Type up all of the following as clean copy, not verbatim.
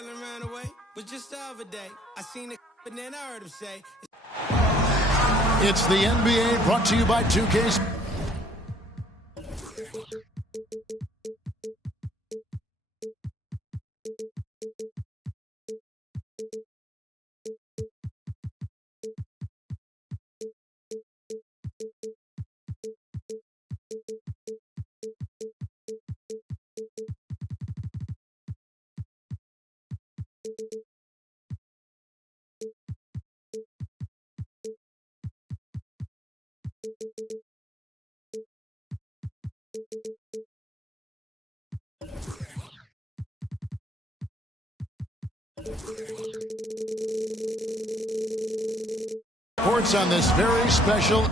Jalen ran away, was just the other day. I seen it, but then I heard him say. It's the NBA brought to you by 2K. Reports on this very special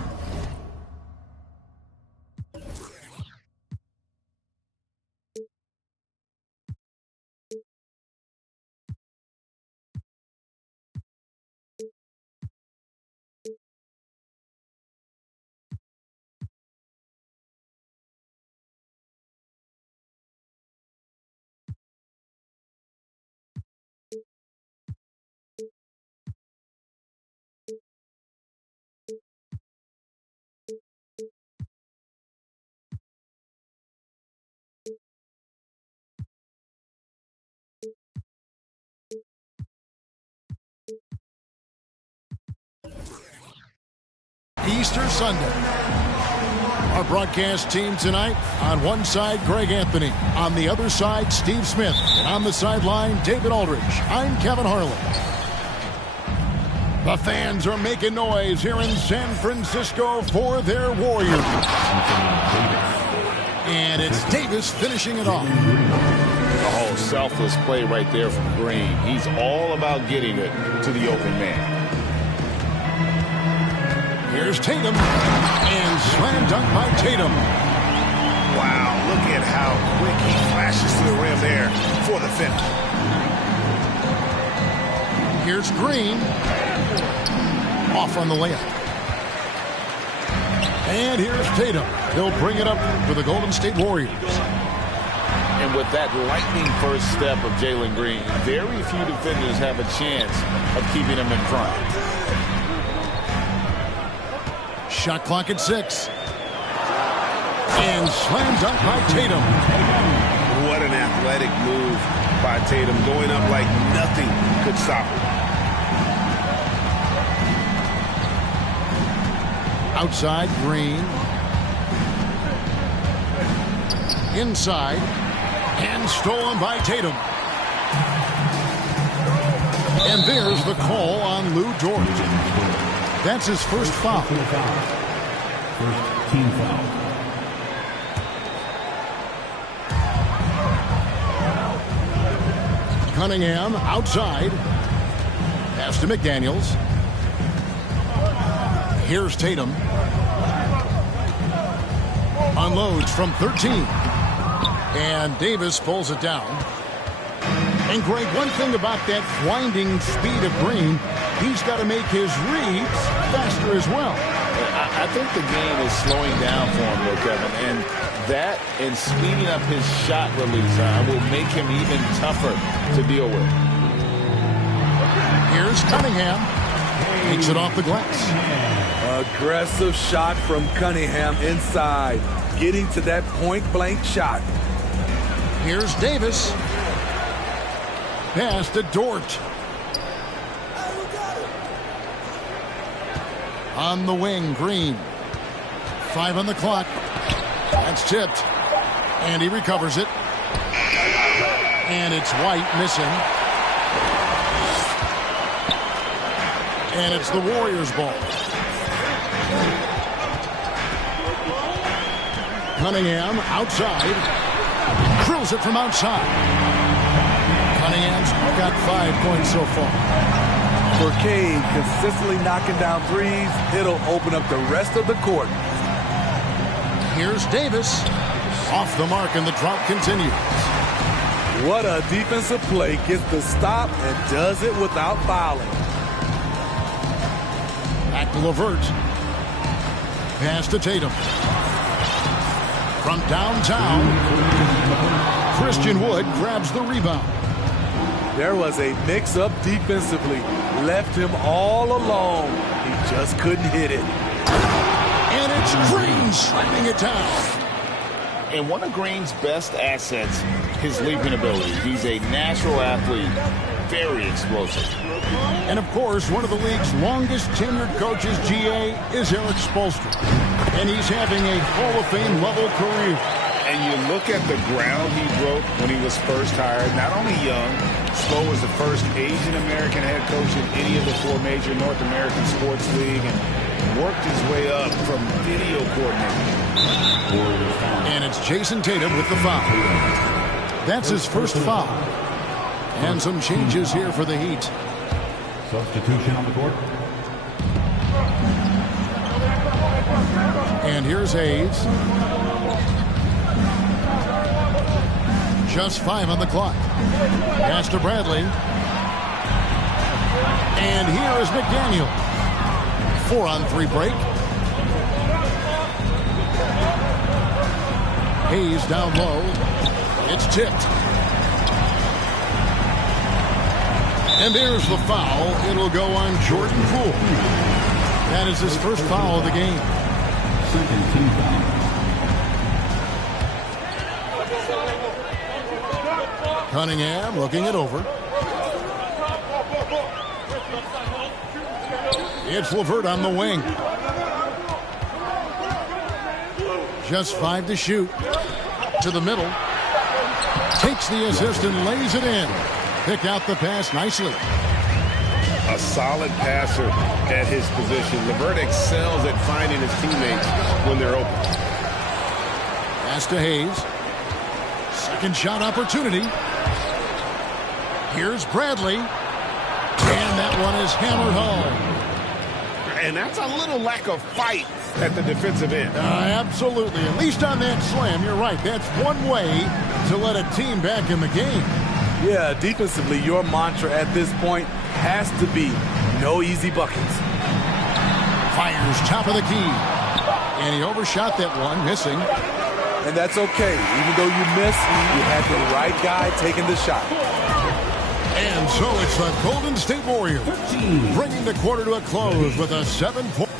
Easter Sunday. Our broadcast team tonight, on one side, Greg Anthony. On the other side, Steve Smith. And on the sideline, David Aldridge. I'm Kevin Harlan. The fans are making noise here in San Francisco for their Warriors. And it's Davis finishing it off. Oh, selfless play right there from Green. He's all about getting it to the open man. Here's Tatum, and slam dunk by Tatum. Wow, look at how quick he flashes to the rim there for the finish. Here's Green, off on the layup. And here's Tatum. He'll bring it up for the Golden State Warriors. And with that lightning first step of Jalen Green, very few defenders have a chance of keeping him in front. Shot clock at 6. And slam dunk by Tatum. What an athletic move by Tatum, going up like nothing could stop him. Outside, Green. Inside. And stolen by Tatum. And there's the call on Lou Dort. That's his first foul. First team foul. Cunningham outside. Pass to McDaniels. Here's Tatum. Unloads from 13. And Davis pulls it down. And Greg, one thing about that winding speed of Green, he's got to make his reads faster as well. I think the game is slowing down for him, though, Kevin. And that and speeding up his shot release will make him even tougher to deal with. Here's Cunningham. Takes it off the glass. Aggressive shot from Cunningham inside. Getting to that point-blank shot. Here's Davis. Pass to Dort. On the wing, Green. 5 on the clock. That's tipped. And he recovers it. And it's White missing. And it's the Warriors' ball. Cunningham outside. Drills it from outside. Cunningham's got 5 points so far. For Cade, consistently knocking down threes, it'll open up the rest of the court. Here's Davis. Off the mark, and the drought continues. What a defensive play. Gets the stop and does it without fouling. Back to LeVert. Pass to Tatum. From downtown, Christian Wood grabs the rebound. There was a mix-up defensively. Left him all alone. He just couldn't hit it. And it's Green slamming it down. And one of Green's best assets, his leaping ability. He's a natural athlete, very explosive. And, of course, one of the league's longest tenured coaches, GA, is Eric Spoelstra. And he's having a Hall of Fame level career. And you look at the ground he broke when he was first hired. Not only young, Spo was the first Asian-American head coach in any of the 4 major North American sports league and worked his way up from video coordinator. And it's Jason Tatum with the foul. That's his first foul. And some changes here for the Heat. Substitution on the court. And here's Hayes. Just 5 on the clock. Pass to Bradley. And here is McDaniel. 4-on-3 break. Hayes down low. It's tipped. And there's the foul. It'll go on Jordan Poole. That is his first foul of the game. Second team foul. Cunningham looking it over. It's LeVert on the wing. Just 5 to shoot. To the middle. Takes the assist and lays it in. Picked out the pass nicely. A solid passer at his position. LeVert excels at finding his teammates when they're open. Pass to Hayes. Second shot opportunity. Here's Bradley. And that one is hammered home. And that's a little lack of fight at the defensive end. Absolutely. At least on that slam, you're right. That's one way to let a team back in the game. Yeah, defensively, your mantra at this point has to be no easy buckets. Fires top of the key. And he overshot that one, missing. And that's okay. Even though you miss, you had the right guy taking the shot. And so it's the Golden State Warriors bringing the quarter to a close with a 7-point.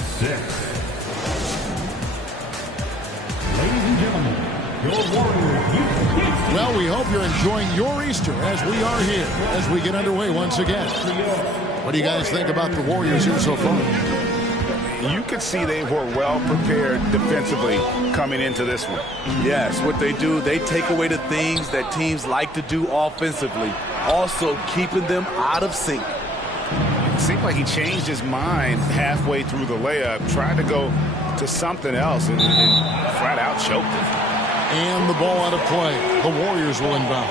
Ladies and gentlemen, your Warriors. Well, we hope you're enjoying your Easter as we are here, as we get underway once again. What do you guys think about the Warriors here so far? You could see they were well prepared defensively coming into this one. Yes, what they do, they take away the things that teams like to do offensively, also keeping them out of sync. It seemed like he changed his mind halfway through the layup, tried to go to something else, and flat out choked it. And the ball out of play. The Warriors will inbound.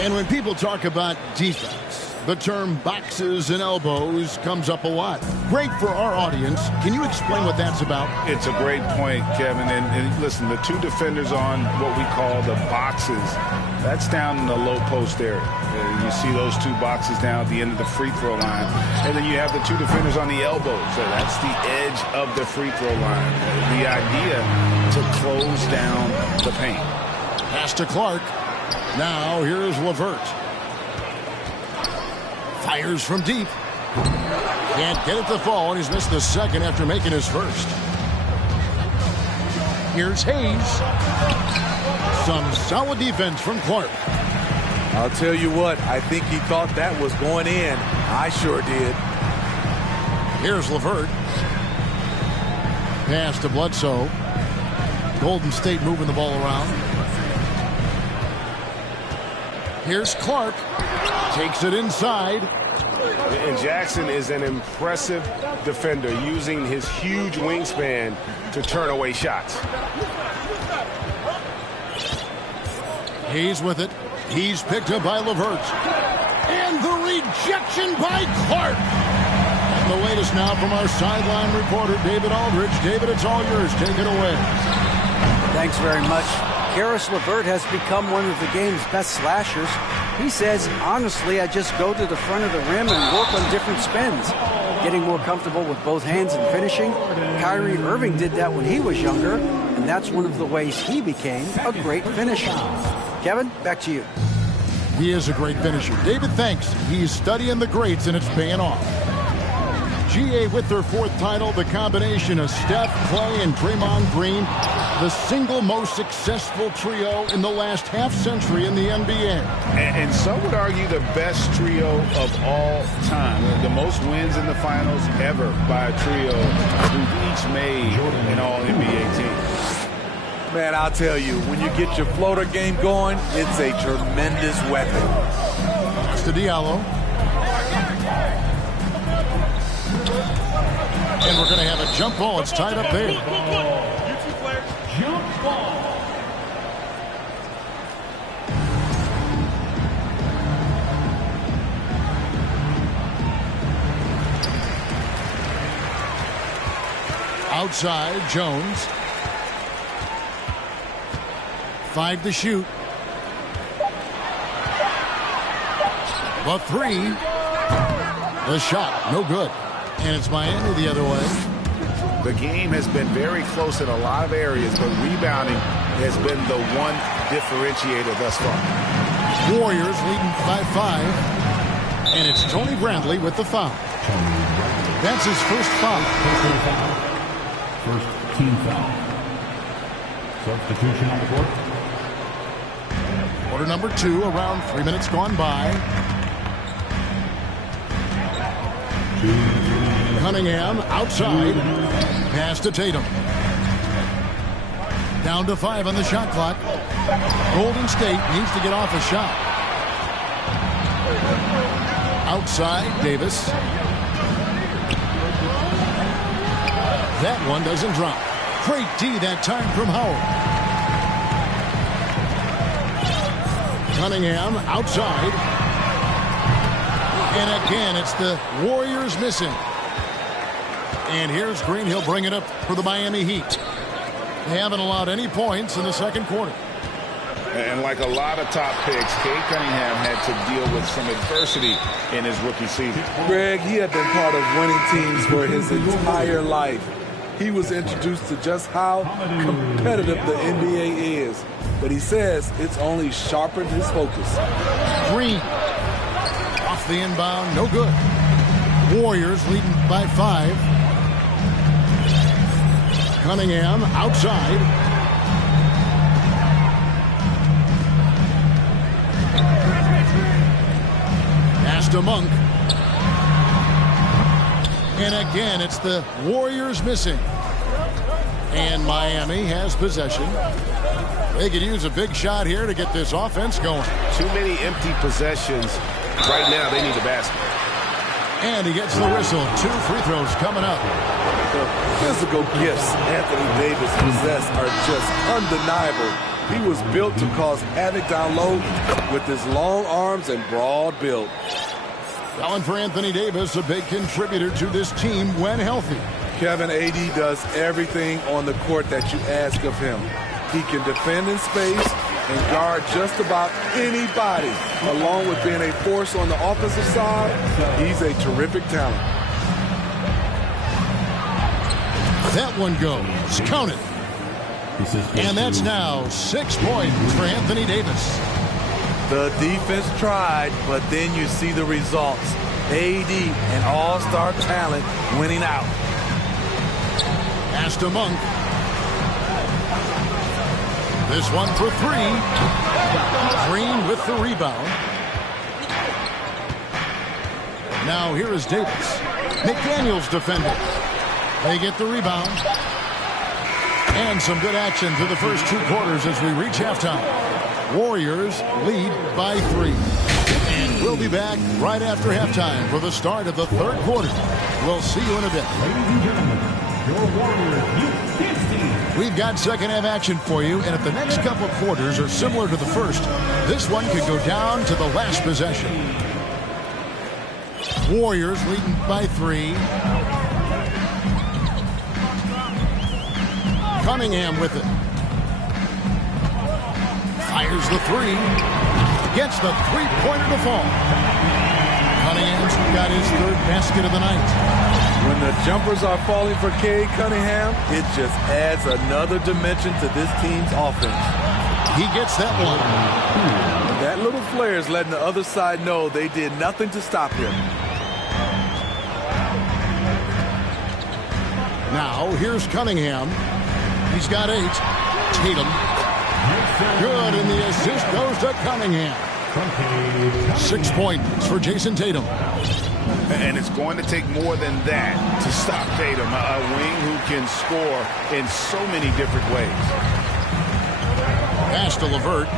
And when people talk about defense, the term boxes and elbows comes up a lot. Great for our audience. Can you explain what that's about? It's a great point, Kevin. And listen, the 2 defenders on what we call the boxes, that's down in the low post area. You see those 2 boxes down at the end of the free throw line. And then you have the 2 defenders on the elbows. So that's the edge of the free throw line. The idea to close down the paint. Pass to Clark. Now here's LeVert. Fires from deep. Can't get it to fall, and he's missed the second after making his first. Here's Hayes. Some solid defense from Clark. I'll tell you what, I think he thought that was going in. I sure did. Here's LeVert. Pass to Bledsoe. Golden State moving the ball around. Here's Clark. Takes it inside. And Jackson is an impressive defender, using his huge wingspan to turn away shots. Hayes with it. He's picked up by LeVert. And the rejection by Clark. And the latest now from our sideline reporter, David Aldridge. David, it's all yours. Take it away. Thanks very much. Caris LeVert has become one of the game's best slashers. He says, honestly, I just go to the front of the rim and work on different spins. Getting more comfortable with both hands and finishing. Kyrie Irving did that when he was younger, and that's one of the ways he became a great finisher. Kevin, back to you. He is a great finisher. David thinks he's studying the greats, and it's paying off. GA with their 4th title, the combination of Steph, Clay, and Draymond Green, the single most successful trio in the last half-century in the NBA. And some would argue the best trio of all time. The most wins in the finals ever by a trio who've each made an All-NBA team. Man, I'll tell you, when you get your floater game going, it's a tremendous weapon. It's to Diallo. And we're going to have a jump ball. It's tied up there. Jump ball. Outside, Jones. 5 to shoot. The 3. The shot, no good. And it's Miami the other way. The game has been very close in a lot of areas, but rebounding has been the one differentiator thus far. Warriors leading by 5. And it's Tony Bradley with the foul. That's his first foul. First team foul. Substitution on the court. Quarter number 2, around 3 minutes gone by. Cunningham outside. Pass to Tatum. Down to 5 on the shot clock. Golden State needs to get off a shot. Outside, Davis. That one doesn't drop. Great D that time from Howard. Cunningham outside. And again, it's the Warriors missing. And here's Green. He'll bring it up for the Miami Heat. They haven't allowed any points in the second quarter. And like a lot of top picks, Cade Cunningham had to deal with some adversity in his rookie season. Greg, he had been part of winning teams for his entire life. He was introduced to just how competitive the NBA is. But he says it's only sharpened his focus. Green off the inbound, no good. Warriors leading by 5. Cunningham outside. Pass to Monk. And again, it's the Warriors missing. And Miami has possession. They could use a big shot here to get this offense going. Too many empty possessions. Right now, they need the basket. And he gets the whistle. 2 free throws coming up. The physical gifts Anthony Davis possesses are just undeniable. He was built to cause havoc down low with his long arms and broad build. Well, and for Anthony Davis, a big contributor to this team when healthy. Kevin, AD does everything on the court that you ask of him. He can defend in space and guard just about anybody. Along with being a force on the offensive side, he's a terrific talent. That one goes. Count it. And that's now 6 points for Anthony Davis. The defense tried, but then you see the results. AD, an all-star talent, winning out. Pass to Monk. This one for 3. Green with the rebound. Now here is Davis. McDaniels defending. They get the rebound. And some good action through the first 2 quarters as we reach halftime. Warriors lead by 3. And we'll be back right after halftime for the start of the 3rd quarter. We'll see you in a bit. Ladies and gentlemen, your Warriors Youth Kids team. We've got second half action for you, and if the next couple quarters are similar to the first, this one could go down to the last possession. Warriors leading by 3. Cunningham with it. Fires the 3. Gets the 3-pointer to fall. Cunningham's got his 3rd basket of the night. When the jumpers are falling for Cade Cunningham, it just adds another dimension to this team's offense. He gets that one. That little flare is letting the other side know they did nothing to stop him. Now, here's Cunningham. He's got 8. Tatum. Good, and the assist goes to Cunningham. 6 points for Jason Tatum. And it's going to take more than that to stop Tatum, a wing who can score in so many different ways. Pass to LeVert.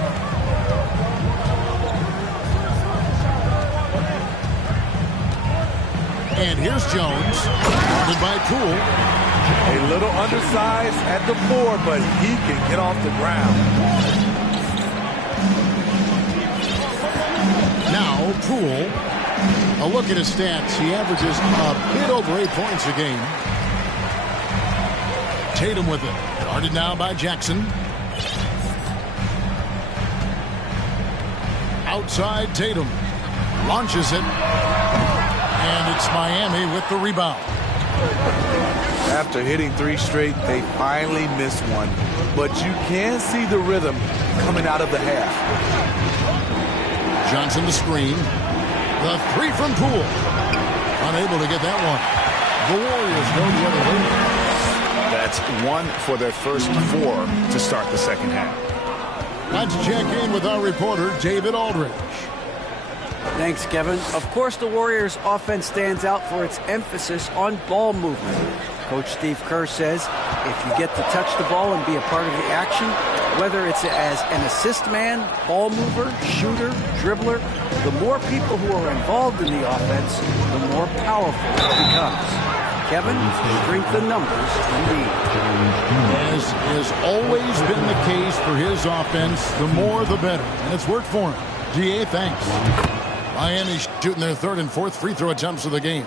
And here's Jones. Guarded by Poole. A little undersized at the 4, but he can get off the ground. Now, Poole. A look at his stats. He averages a bit over 8 points a game. Tatum with it. Guarded now by Jackson. Outside Tatum. Launches it. And it's Miami with the rebound. After hitting 3 straight, they finally missed one. But you can see the rhythm coming out of the half. Johnson the screen. The 3 from Poole. Unable to get that one. The Warriors go the other way. That's 1 for their first 4 to start the second half. Let's check in with our reporter, David Aldridge. Thanks, Kevin. Of course, the Warriors' offense stands out for its emphasis on ball movement. Coach Steve Kerr says if you get to touch the ball and be a part of the action, whether it's as an assist man, ball mover, shooter, dribbler, the more people who are involved in the offense, the more powerful it becomes. Kevin, strength in numbers indeed. As has always been the case for his offense, the more the better. And it's worked for him. DA, thanks. Miami shooting their 3rd and 4th free throw attempts of the game.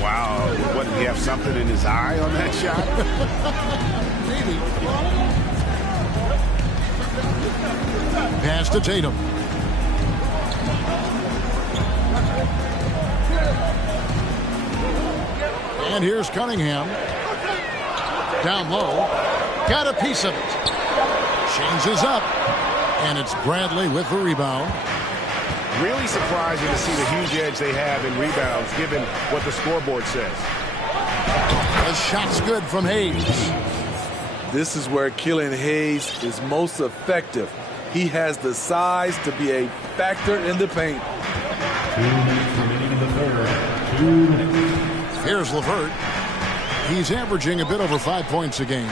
Wow. What, did he have something in his eye on that shot? Maybe. Pass to Tatum. And here's Cunningham. Down low. Got a piece of it. Changes up. And it's Bradley with the rebound. Really surprising to see the huge edge they have in rebounds, given what the scoreboard says. The shot's good from Hayes. This is where Killian Hayes is most effective. He has the size to be a factor in the paint. 2 minutes remaining in the third. 2 minutes. Here's LeVert. He's averaging a bit over 5 points a game.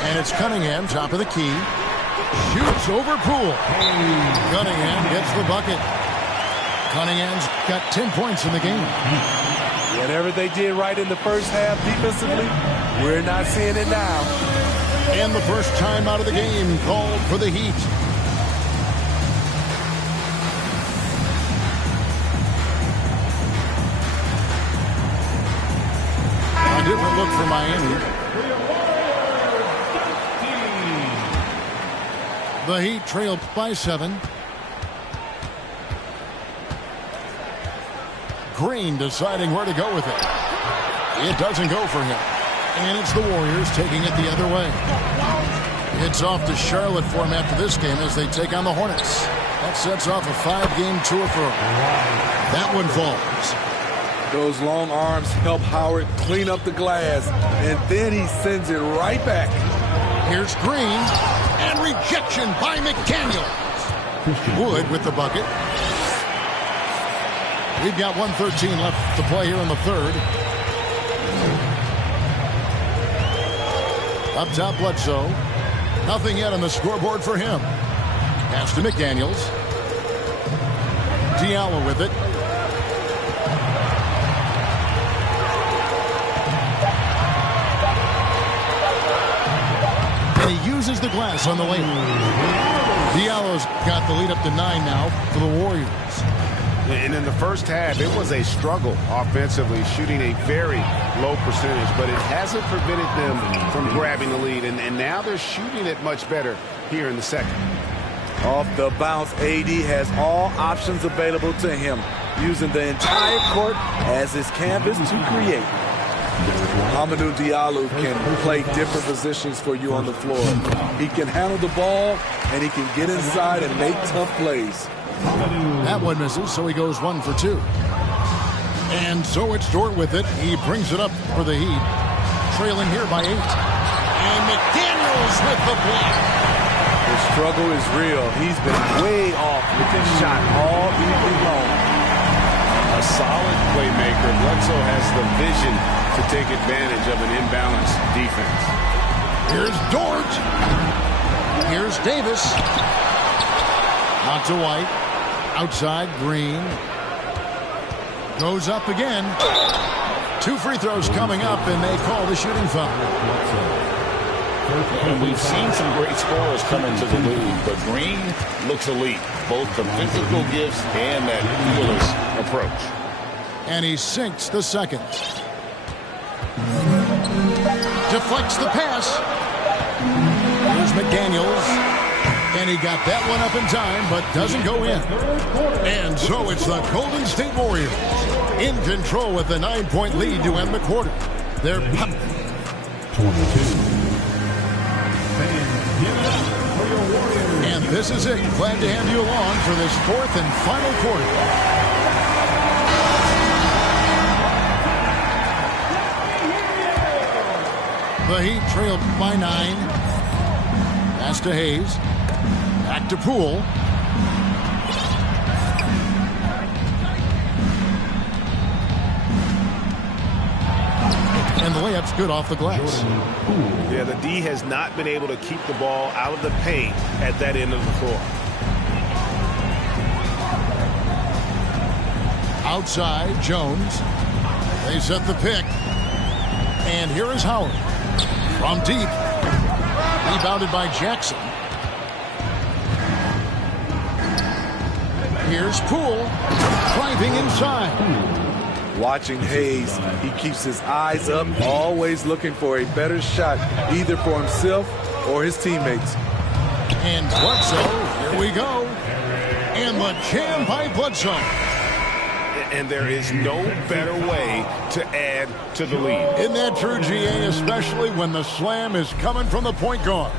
And it's Cunningham, top of the key. Shoots over Poole. Cunningham gets the bucket. Cunningham's got 10 points in the game. Whatever they did right in the first half defensively, we're not seeing it now. And the first time out of the game called for the Heat. A different look for Miami. The Heat trail by 7. Green deciding where to go with it. It doesn't go for him. And it's the Warriors taking it the other way. It's off to Charlotte for him after this game as they take on the Hornets. That sets off a 5-game tour for him. That one falls. Those long arms help Howard clean up the glass, and then he sends it right back. Here's Green. And rejection by McDaniels. Wood with the bucket. We've got 1:13 left to play here in the third. Up top, Bledsoe. Nothing yet on the scoreboard for him. Pass to McDaniels. Diallo with it. And he uses the glass on the lane. Diallo's got the lead up to 9 now for the Warriors. And in the first half, it was a struggle offensively, shooting a very low percentage, but it hasn't prevented them from grabbing the lead. And now they're shooting it much better here in the second. Off the bounce, AD has all options available to him, using the entire court as his canvas to create. Hamidou Diallo can play different positions for you on the floor. He can handle the ball, and he can get inside and make tough plays. That one misses, so he goes 1 for 2. And so it's Dort with it. He brings it up for the Heat. Trailing here by 8. And McDaniels with the block. The struggle is real. He's been way off with his shot all evening long. A solid playmaker. Bledsoe has the vision to take advantage of an imbalanced defense. Here's Dort. Here's Davis. Out to White. Outside, Green. Goes up again. 2 free throws coming up, and they call the shooting foul. And we've seen some great scorers come into the league, but Green looks elite. Both the physical gifts and that fearless approach. And he sinks the second. Deflects the pass. Here's McDaniels. And he got that one up in time, but doesn't go in. And so it's the Golden State Warriors in control with a 9-point lead to end the quarter. They're 22. and this is it. Glad to have you along for this 4th and final quarter. The Heat trailed by 9. Pass to Hayes. Back to Poole. And the layup's good off the glass. Yeah, the D has not been able to keep the ball out of the paint at that end of the floor. Outside, Jones. They set the pick. And here is Howard. From deep. Rebounded by Jackson. Here's Poole. Driving inside. Watching Hayes, he keeps his eyes up, always looking for a better shot, either for himself or his teammates. And Bledsoe, here we go. And the jam by Bledsoe. And there is no better way to add to the lead. Isn't that true, GA, especially when the slam is coming from the point guard?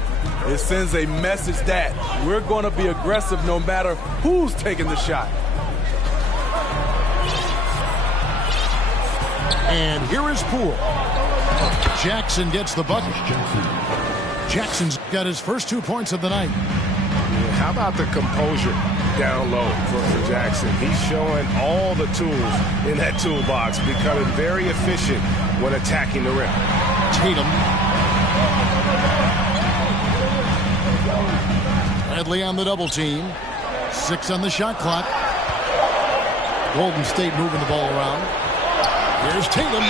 It sends a message that we're going to be aggressive no matter who's taking the shot. And here is Poole. Jackson gets the bucket. Jackson's got his first 2 points of the night. How about the composure down low for Jackson? He's showing all the tools in that toolbox, becoming very efficient when attacking the rim. Tatum. Bradley on the double team. 6 on the shot clock. Golden State moving the ball around. Here's Tatum.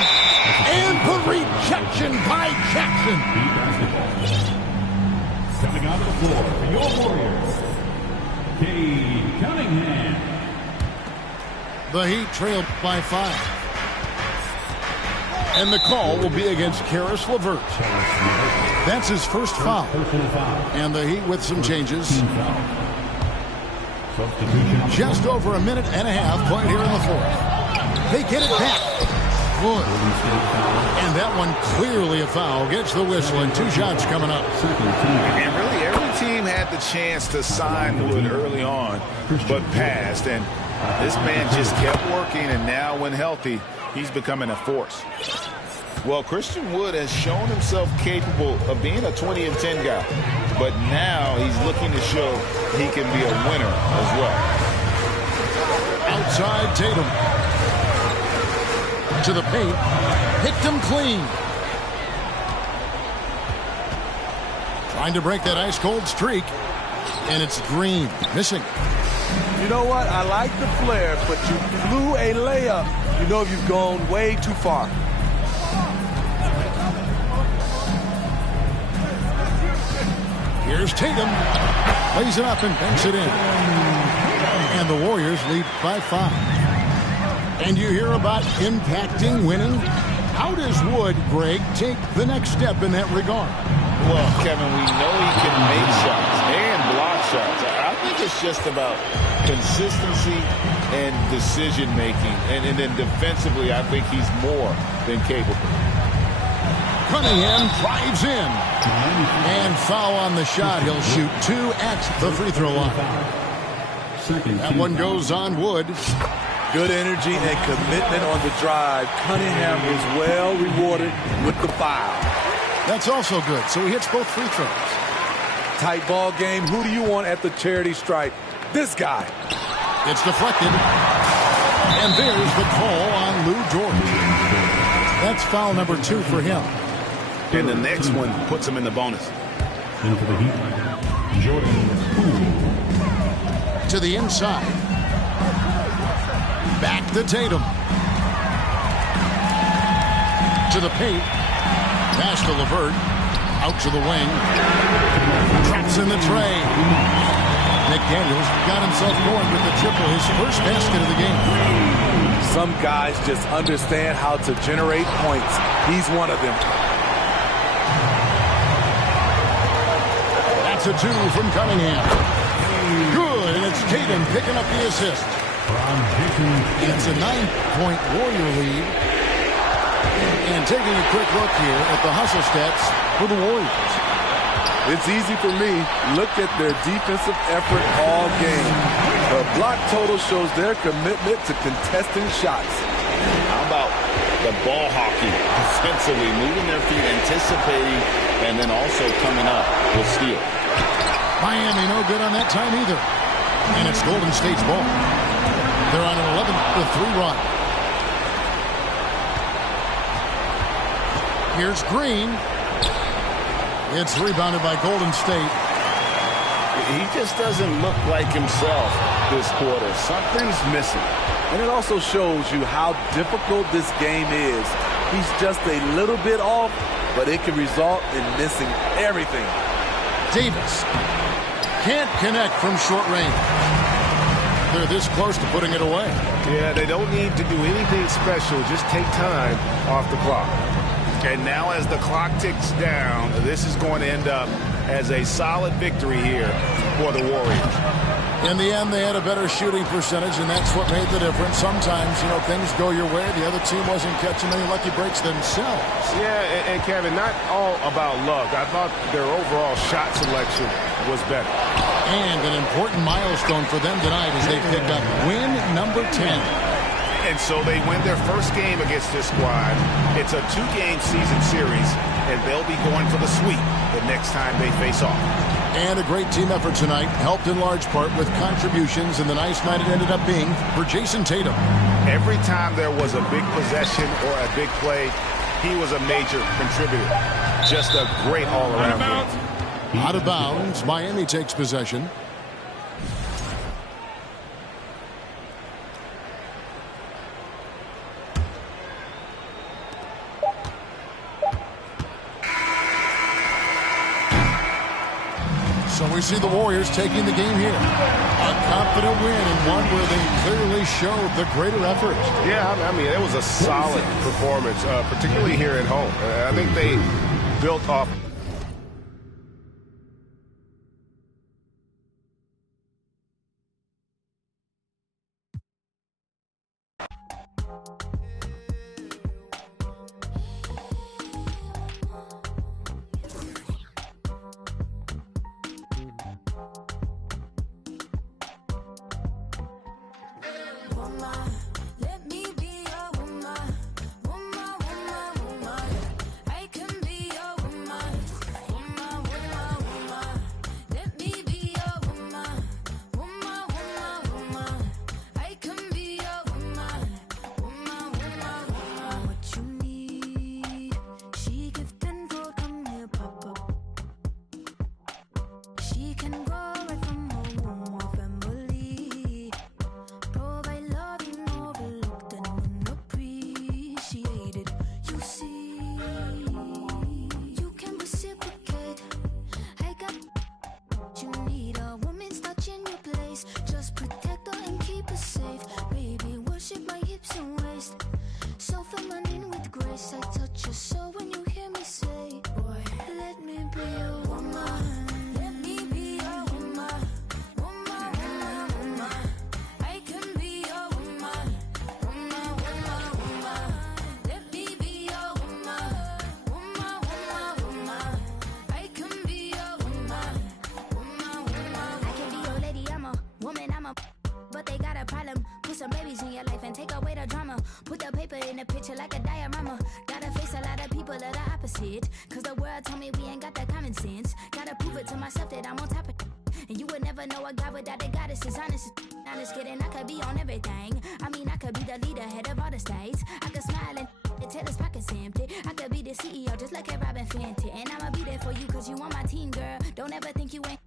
And the rejection by Jackson. Coming out of the floor for your Warriors, Cade Cunningham. The Heat trailed by 5. And the call will be against Caris LeVert. That's his first foul. And the Heat with some changes. Just over a minute and a half played here in the 4th. They get it back. Wood. And that one clearly a foul. Gets the whistle and 2 shots coming up. And really every team had the chance to sign Wood early on, but passed. And this man just kept working, and now when healthy, he's becoming a force. Well, Christian Wood has shown himself capable of being a 20 and 10 guy, but now he's looking to show he can be a winner as well. Outside Tatum. To the paint. Picked him clean. Trying to break that ice-cold streak. And it's Green. Missing. You know what? I like the flair, but you blew a layup. You know you've gone way too far. Here's Tatum. Lays it up and banks it in. And the Warriors lead by 5. And you hear about impacting, winning. How does Wood, Greg, take the next step in that regard? Well, Kevin, we know he can make shots and block shots. I think it's just about consistency and decision-making. And then defensively, I think he's more than capable. Cunningham drives in. And foul on the shot. He'll shoot 2 at the free throw line. That one goes on Wood. Good energy and commitment on the drive. Cunningham is well rewarded with the foul. That's also good. So he hits both free throws. Tight ball game. Who do you want at the charity stripe? This guy. It's deflected. And there's the call on Lou George. That's foul number 2 for him. And the next one puts him in the bonus. And for the Heat, Jordan Poole. To the inside. Back to Tatum. To the paint. Pass to LeVert. Out to the wing. Traps in the tray. McDaniels got himself going with the triple, his first basket of the game. Some guys just understand how to generate points. He's one of them. That's a 2 from Cunningham. Good, and it's Tatum picking up the assist. It's a 9-point Warrior lead. And taking a quick look here at the hustle stats for the Warriors. It's easy for me. Look at their defensive effort all game. The block total shows their commitment to contesting shots. How about the ball hockey defensively, moving their feet, anticipating, and then also coming up with steal. Miami no good on that time either. And it's Golden State's ball. They're on an 11-3 run. Here's Green. It's rebounded by Golden State. He just doesn't look like himself this quarter. Something's missing. And it also shows you how difficult this game is. He's just a little bit off, but it can result in missing everything. Davis can't connect from short range. They're this close to putting it away. Yeah, they don't need to do anything special. Just take time off the clock. And now as the clock ticks down, this is going to end up as a solid victory here for the Warriors. In the end, they had a better shooting percentage, and that's what made the difference. Sometimes, things go your way. The other team wasn't catching many lucky breaks themselves. Yeah, and Kevin, not all about luck. I thought their overall shot selection was better. And an important milestone for them tonight as they picked up win number 10. And so they win their first game against this squad. It's a 2-game season series, and they'll be going for the sweep the next time they face off. And a great team effort tonight, helped in large part with contributions, and the nice night it ended up being for Jason Tatum. Every time there was a big possession or a big play, he was a major contributor. Just a great all-around game. Out of bounds, Miami takes possession. So we see the Warriors taking the game here. A confident win and one where they clearly showed the greater effort. Yeah, I mean, it was a solid performance, particularly here at home. I think they built off. paper in a picture like a diorama. Gotta face a lot of people that are opposite. Cause the world told me we ain't got that common sense. Gotta prove it to myself that I'm on top of it. And you would never know a guy without a goddess is honest. Honest kidding, I could be on everything. I mean, I could be the leader, head of all the states. I could smile and tell his pockets empty. I could be the CEO just like a Robin Fenty. And I'ma be there for you cause you on my team, girl. Don't ever think you ain't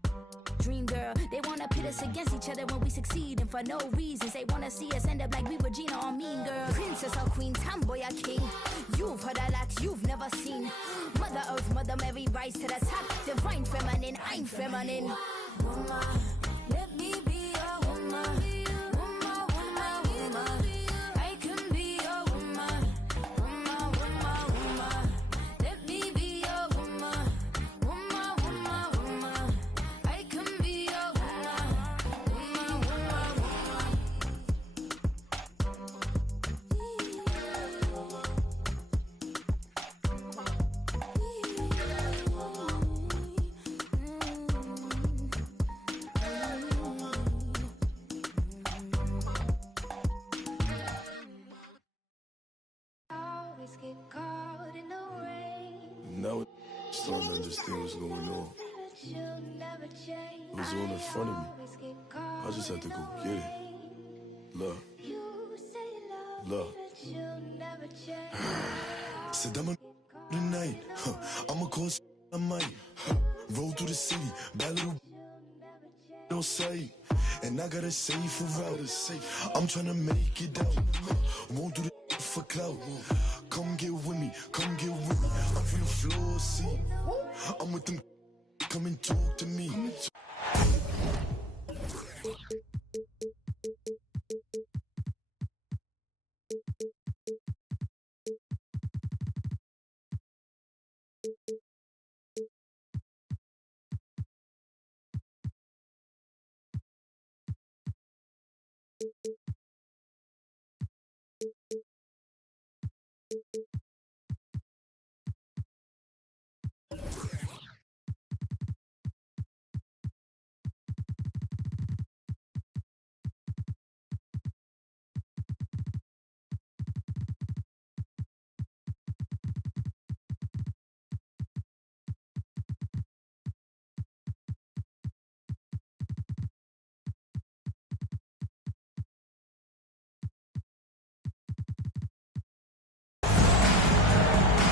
dream, girl. They wanna pit us against each other when we succeed, and for no reasons. They wanna see us end up like we were Gina or Mean Girl. Princess or queen, tomboy or king. You've heard a lot you've never seen. Mother Earth, Mother Mary, rise to the top. Divine feminine, I'm feminine. Woman, let me be a woman. Woman, woman, woman. I can be a woman. Woman, woman, woman. Let me be a woman. Woman, woman, woman. I can be a woman. Woman, woman, Now I just don't understand what's going on. It was all in front of me. I just had to go get it. Love. Love. Said I'm a tonight. I'ma cause I might. Roll through the city. Bad little on sight. And I gotta save for route. I'm tryna make it out. Won't do the for clout. Come get with me, come get with me. I'm from the floor, see. I'm with them. Come and talk to me.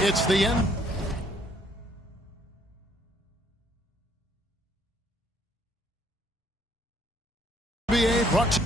It's the end. NBA brought to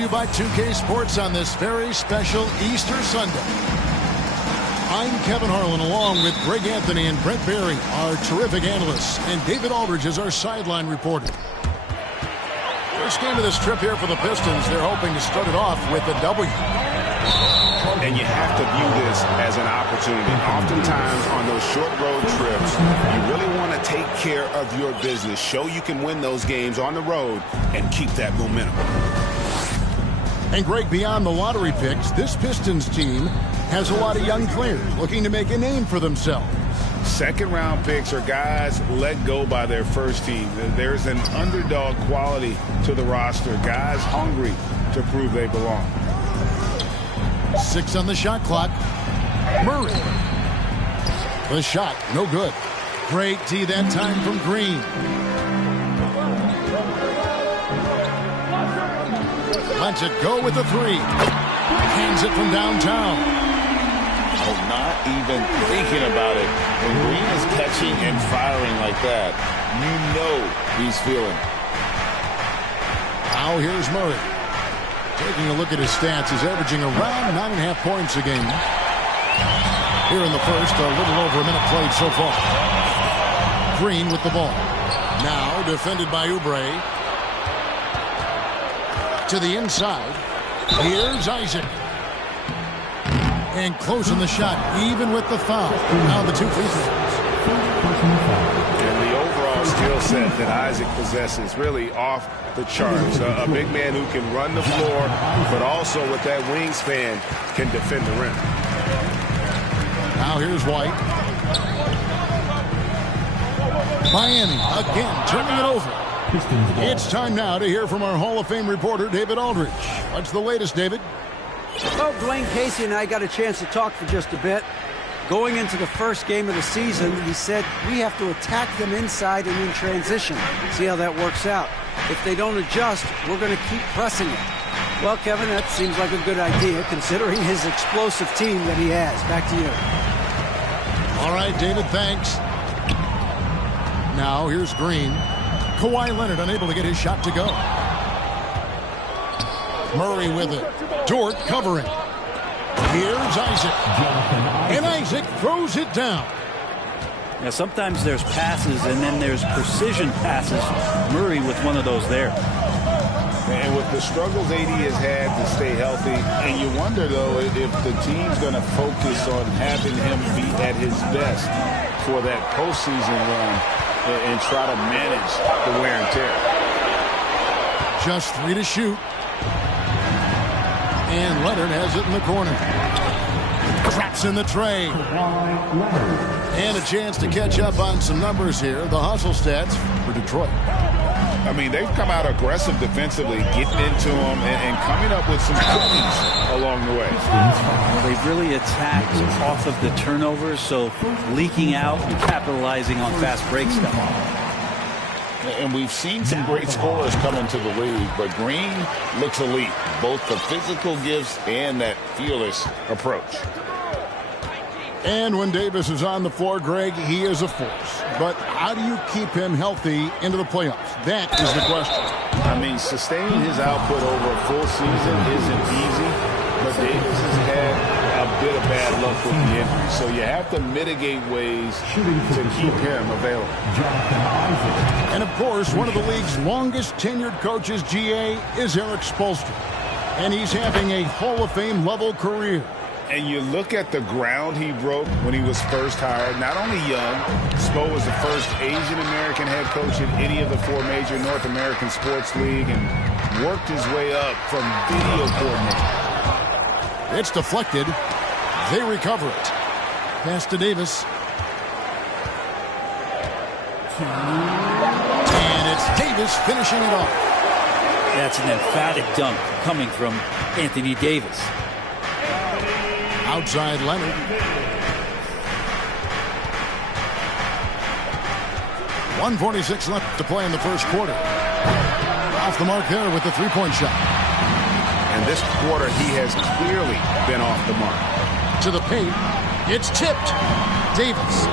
you by 2K Sports on this very special Easter Sunday. I'm Kevin Harlan along with Greg Anthony and Brent Barry, our terrific analysts, and David Aldridge is our sideline reporter. First game of this trip here for the Pistons. They're hoping to start it off with a W. And you have to view this as an opportunity. Oftentimes on those short road trips, you really want to take care of your business. Show you can win those games on the road and keep that momentum. And Greg, beyond the lottery picks, this Pistons team has a lot of young players looking to make a name for themselves. Second-round picks are guys let go by their first team. There's an underdog quality to the roster. Guys hungry to prove they belong. 6 on the shot clock. Murray. The shot, no good. Great D that time from Green. Lets it go with the 3. Hands it from downtown. Oh, not even thinking about it. When Green is catching and firing like that, you know he's feeling. Now here's Murray. Taking a look at his stats, he's averaging around 9.5 points a game. Here in the first, a little over a minute played so far. Green with the ball. Now defended by Oubre. To the inside. Here's Isaac. And closing the shot, even with the foul. Now the 2 free throws. And the overall skill set that Isaac possesses really off the charts. A big man who can run the floor, but also with that wingspan can defend the rim. Now here's White. Miami again turning it over. It's time now to hear from our Hall of Fame reporter, David Aldridge. What's the latest, David? Well, Dwayne Casey and I got a chance to talk for just a bit. Going into the first game of the season, he said, we have to attack them inside and in transition. See how that works out. If they don't adjust, we're going to keep pressing it. Well, Kevin, that seems like a good idea, considering his explosive team that he has. Back to you. All right, David, thanks. Now, here's Green. Kawhi Leonard unable to get his shot to go. Murray with it. Dort covering. Here's Isaac. And Isaac throws it down. Now, sometimes there's passes and then there's precision passes. Murray with one of those there. And with the struggles AD has had to stay healthy, and you wonder, though, if the team's going to focus on having him be at his best for that postseason run and try to manage the wear and tear. Just 3 to shoot. And Leonard has it in the corner. Traps in the tray. And a chance to catch up on some numbers here. The hustle stats for Detroit. I mean, they've come out aggressive defensively, getting into them and coming up with some cookies along the way. Well, they've really attacked off of the turnovers, so leaking out and capitalizing on fast break stuff. And we've seen some great scorers come into the league, but Green looks elite. Both the physical gifts and that fearless approach. And when Davis is on the floor, Greg, he is a force. But how do you keep him healthy into the playoffs? That is the question. I mean, sustaining his output over a full season isn't easy, but Davis has had a bit of bad luck with the injury. So you have to mitigate ways to keep him available. And, of course, one of the league's longest tenured coaches, GA, is Eric Spoelstra. And he's having a Hall of Fame level career. And you look at the ground he broke when he was first hired. Not only young, Spo was the first Asian-American head coach in any of the 4 major North American sports league and worked his way up from video coordinator. It's deflected. They recover it. Pass to Davis. And it's Davis finishing it off. That's an emphatic dunk coming from Anthony Davis. Outside Leonard. .146 left to play in the first quarter. Off the mark there with the three-point shot. And this quarter, he has clearly been off the mark. To the paint. It's tipped. Davis.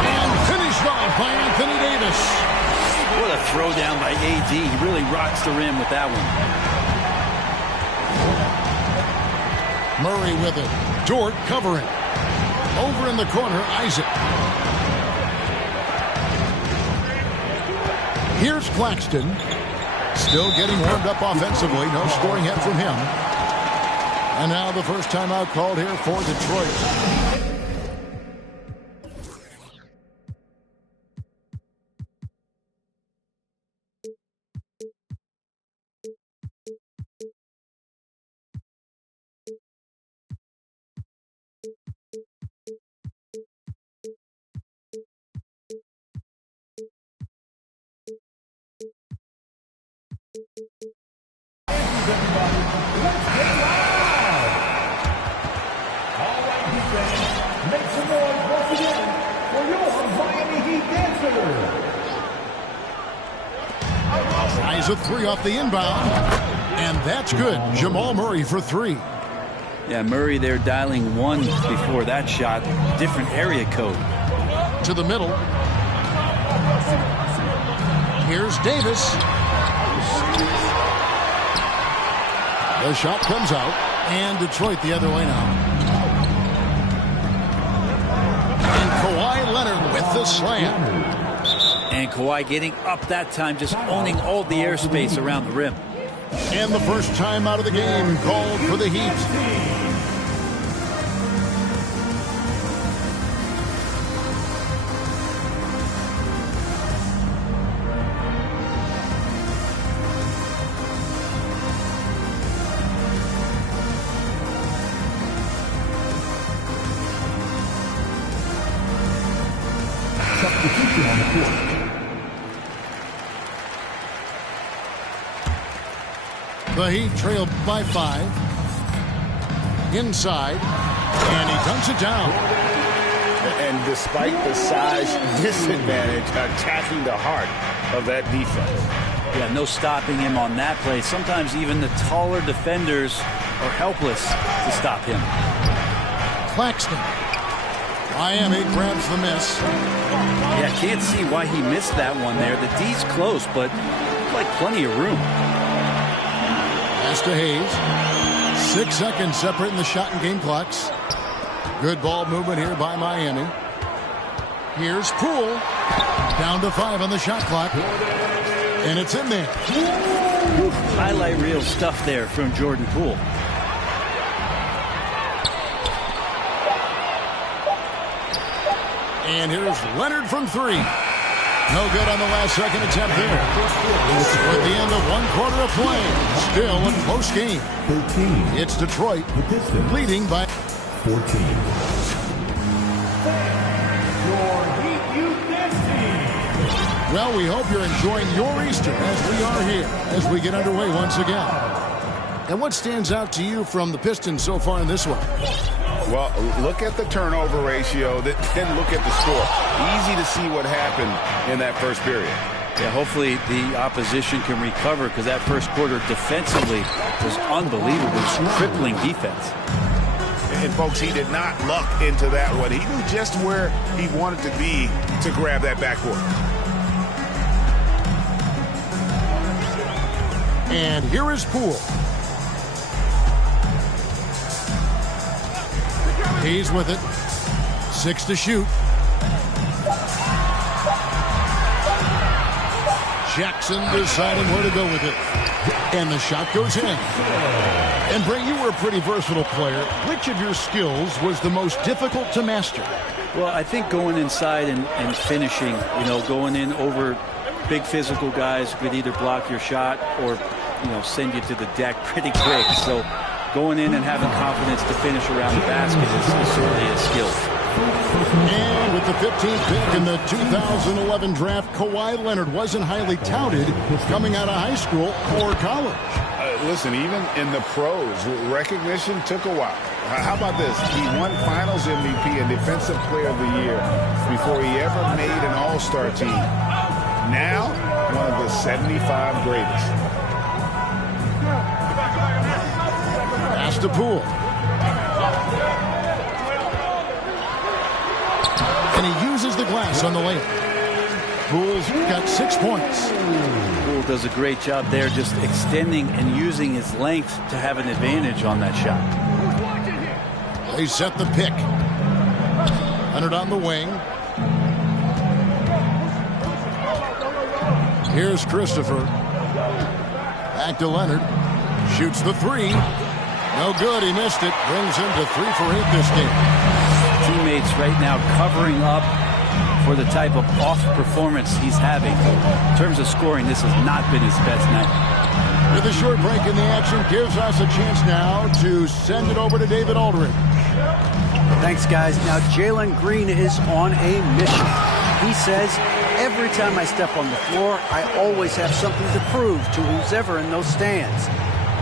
And finished off by Anthony Davis. What a throwdown by AD. He really rocks the rim with that one. Murray with it. Dort covering. Over in the corner, Isaac. Here's Claxton. Still getting warmed up offensively. No scoring yet from him. And now the first timeout called here for Detroit. Eyes a 3 off the inbound. And that's good. Jamal Murray for 3. Yeah, Murray there dialing 1 before that shot. Different area code. To the middle. Here's Davis. The shot comes out. And Detroit the other way now. And Kawhi Leonard with the slam. And Kawhi getting up that time, just owning all the airspace around the rim. And the first time out of the game called for the Heat. The Heat trailed by 5. Inside, and he dunks it down. And despite the size disadvantage, attacking the heart of that defense. Yeah, no stopping him on that play. Sometimes even the taller defenders are helpless to stop him. Claxton. Miami grabs the miss. Yeah, can't see why he missed that one there. The D's close, but like plenty of room. Pass to Hayes. 6 seconds separating the shot and game clocks. Good ball movement here by Miami. Here's Poole. Down to 5 on the shot clock. And it's in there. Highlight reel stuff there from Jordan Poole. And here's Leonard from 3. No good on the last second attempt there. At the end of 1 quarter of play. Still a close game. 13. It's Detroit leading by 14. Well, we hope you're enjoying your Easter as we are here as we get underway once again. And what stands out to you from the Pistons so far in this one? Well, look at the turnover ratio, then look at the score. Easy to see what happened in that first period. Yeah, hopefully the opposition can recover because that first quarter defensively was unbelievable. It was crippling defense. And folks, he did not luck into that one. He knew just where he wanted to be to grab that backboard. And here is Poole. He's with it. 6 to shoot. Jackson deciding where to go with it. And the shot goes in. And Bray, you were a pretty versatile player. Which of your skills was the most difficult to master? Well, I think going inside and finishing, going in over big physical guys could either block your shot or, send you to the deck pretty quick. So going in and having confidence to finish around the basket is certainly a skill. And with the 15th pick in the 2011 draft, Kawhi Leonard wasn't highly touted coming out of high school or college. Listen, even in the pros, recognition took a while. How about this? He won Finals MVP and Defensive Player of the Year before he ever made an All-Star team. Now, one of the 75 greatest. Pass to Poole. And he uses the glass on the layup. Poole's got 6 points. Poole does a great job there just extending and using his length to have an advantage on that shot. They set the pick. Leonard on the wing. Here's Christopher. Back to Leonard. Shoots the 3. No good. He missed it. Brings him to 3 for 8 this game. Teammates right now covering up for the type of off performance he's having. In terms of scoring, this has not been his best night. With a short break in the action, gives us a chance now to send it over to David Aldridge. Thanks, guys. Now, Jalen Green is on a mission. He says, every time I step on the floor, I always have something to prove to who's ever in those stands.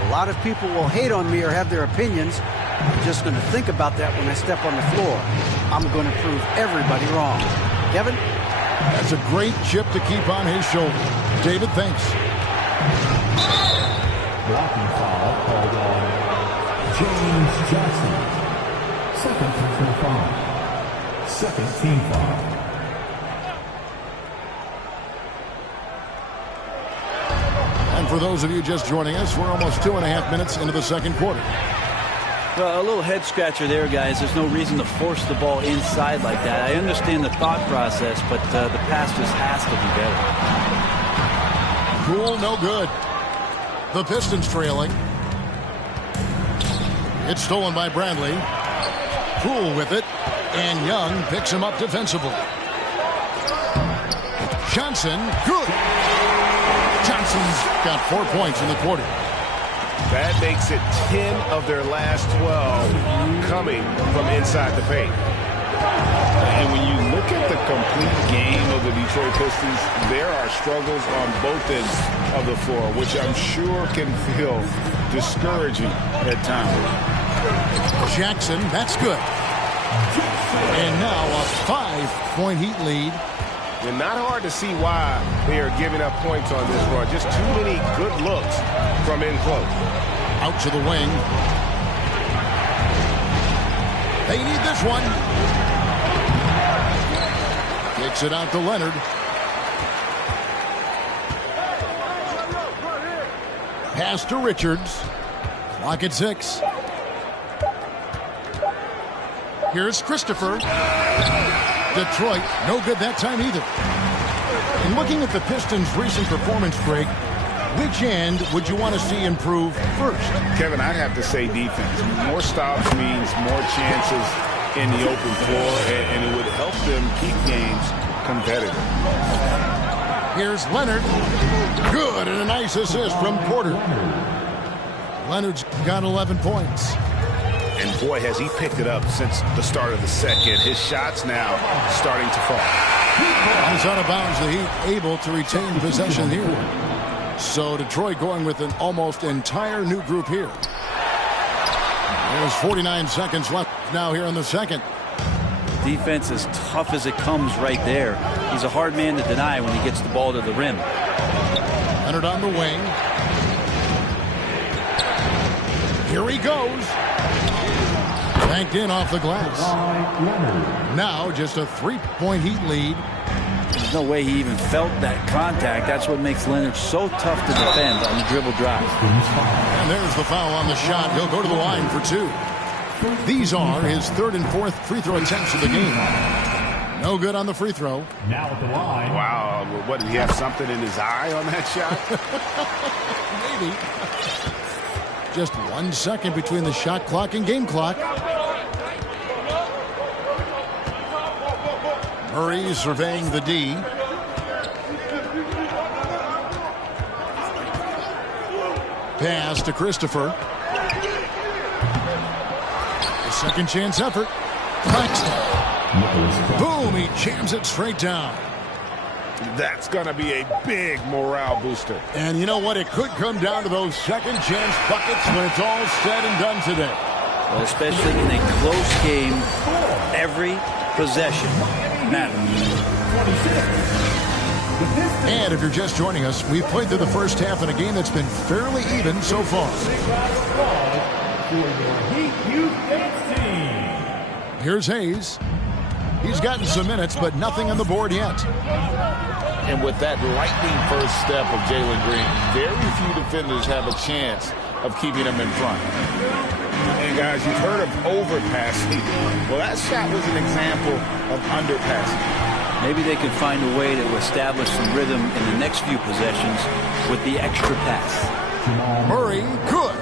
A lot of people will hate on me or have their opinions. I'm just going to think about that when I step on the floor. I'm going to prove everybody wrong. Kevin? That's a great chip to keep on his shoulder. David, thanks. Blocking foul called on James Jackson. Second personal foul. Second team foul. And for those of you just joining us, we're almost 2.5 minutes into the second quarter. Well, a little head scratcher there, guys. There's no reason to force the ball inside like that. I understand the thought process, but the pass just has to be better. Poole, no good. The Pistons trailing. It's stolen by Bradley. Poole with it, and Young picks him up defensively. Johnson, good. Johnson's got 4 points in the quarter. That makes it 10 of their last 12 coming from inside the paint. And when you look at the complete game of the Detroit Pistons, there are struggles on both ends of the floor, which I'm sure can feel discouraging at times. Jackson, that's good. And now a 5-point Heat lead. And not hard to see why they are giving up points on this run. Just too many good looks from in close. Out to the wing. They need this one. Kicks it out to Leonard. Pass to Richards. Clock at 6. Here's Christopher. Detroit, no good that time either. And looking at the Pistons' recent performance, Greg, which end would you want to see improve first? Kevin, I'd have to say defense. More stops means more chances in the open floor, and it would help them keep games competitive. Here's Leonard. Good, and a nice assist from Porter. Leonard's got 11 points. And boy, has he picked it up since the start of the second. His shots now starting to fall. He's out of bounds. The Heat able to retain possession here. So Detroit going with an almost entire new group here. There's 49 seconds left now here in the second. Defense as tough as it comes right there. He's a hard man to deny when he gets the ball to the rim. Leonard on the wing. Here he goes. Banked in off the glass. Now just a 3-point Heat lead. There's no way he even felt that contact. That's what makes Leonard so tough to defend on the dribble drive. And there's the foul on the shot. He'll go to the line for 2. These are his 3rd and 4th free throw attempts of the game. No good on the free throw. Now at the line. Wow, what, did he have something in his eye on that shot? Maybe. Just 1 second between the shot clock and game clock. Murray surveying the D. Pass to Christopher. A second chance effort. Claxton. Boom, he jams it straight down. That's going to be a big morale booster. And you know what? It could come down to those second chance buckets when it's all said and done today. Well, especially in a close game, every possession matters. And if you're just joining us, we've played through the first half in a game that's been fairly even so far. Here's Hayes. He's gotten some minutes, but nothing on the board yet. And with that lightning first step of Jalen Green, very few defenders have a chance of keeping him in front. And guys, you've heard of overpassing. Well, that shot was an example of underpassing. Maybe they could find a way to establish some rhythm in the next few possessions with the extra pass. Murray, good.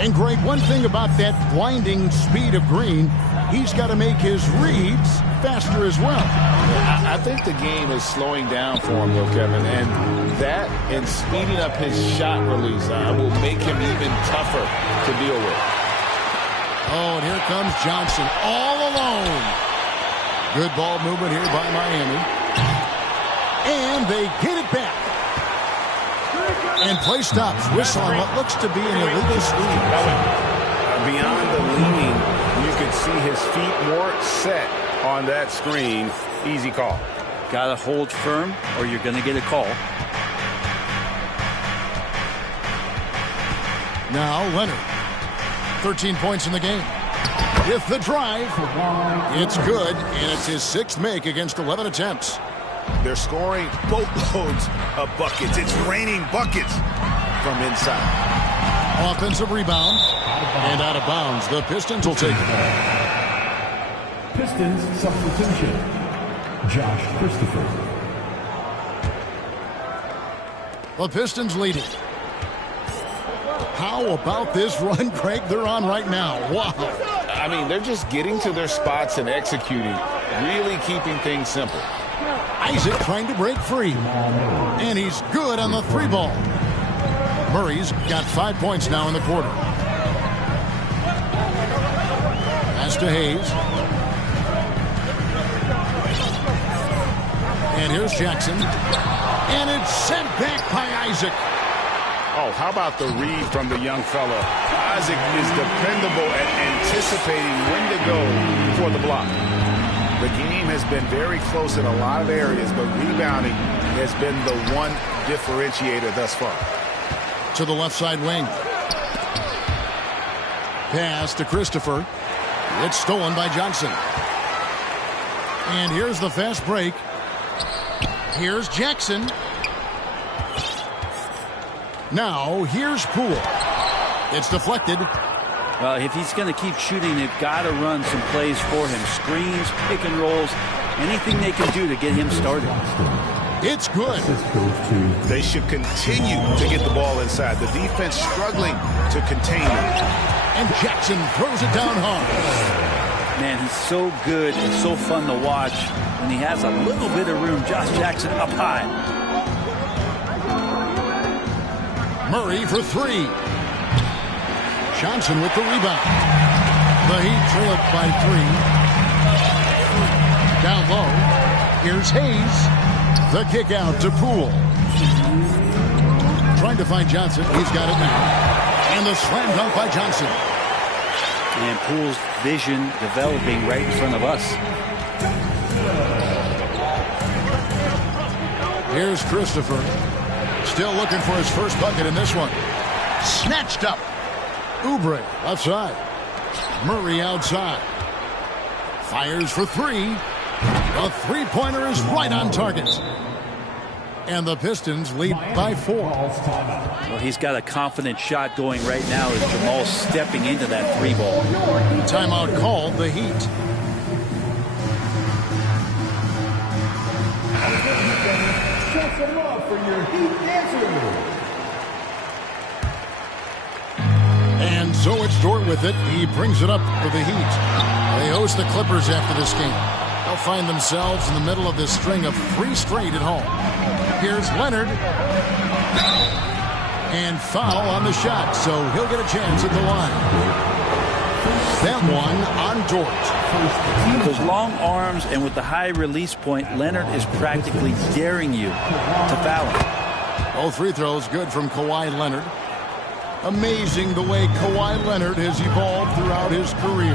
And Greg, one thing about that blinding speed of Green, he's got to make his reads faster as well. I think the game is slowing down for him, though, Kevin. And that and speeding up his shot release will make him even tougher to deal with. Oh, and here comes Johnson all alone. Good ball movement here by Miami. And they get it back. And play stops. Whistle on what looks to be an illegal screen. Beyond the leaning, you could see his feet more set on that screen. Easy call. Got to hold firm or you're going to get a call. Now Leonard. 13 points in the game. With the drive. It's good, and it's his 6th make against 11 attempts. They're scoring boatloads of buckets. It's raining buckets from inside. Offensive rebound. And out of bounds. The Pistons will take it. Pistons substitution. Josh Christopher. The Pistons leading. How about this run, Craig, they're on right now? Wow. I mean, they're just getting to their spots and executing, really keeping things simple. Isaac trying to break free. And he's good on the 3-ball. Murray's got 5 points now in the quarter. Pass to Hayes. here's Jackson. And it's sent back by Isaac. Oh, how about the read from the young fella? Isaac is dependable at anticipating when to go for the block. The game has been very close in a lot of areas, but rebounding has been the one differentiator thus far. To the left side wing. Pass to Christopher. It's stolen by Johnson. And here's the fast break. Here's Jackson. Now, here's Poole. It's deflected. Well, if he's going to keep shooting, they've got to run some plays for him. Screens, pick and rolls, anything they can do to get him started. It's good. They should continue to get the ball inside. The defense struggling to contain him. And Jackson throws it down hard. Man, he's so good and so fun to watch when he has a little bit of room. Josh Jackson up high. Murray for three. Johnson with the rebound. The Heat trailed by 3. Down low. Here's Hayes. The kick out to Poole. Trying to find Johnson. He's got it now. And the slam dunk by Johnson. And Poole's vision developing right in front of us. Here's Christopher. Still looking for his first bucket in this one. Snatched up. Oubre left side. Murray outside. Fires for 3. The three-pointer is right on target. And the Pistons lead by 4. Well, he's got a confident shot going right now as Jamal's stepping into that 3-ball. Timeout called, the Heat. Set some love for your Heat dancer. And so it's Dort with it. He brings it up for the Heat. They host the Clippers after this game. They'll find themselves in the middle of this string of 3 straight at home. Here's Leonard. And foul on the shot, so he'll get a chance at the line. That one on Dort. With those long arms and with the high release point, Leonard is practically daring you to foul him. All free throws good from Kawhi Leonard. Amazing the way Kawhi Leonard has evolved throughout his career.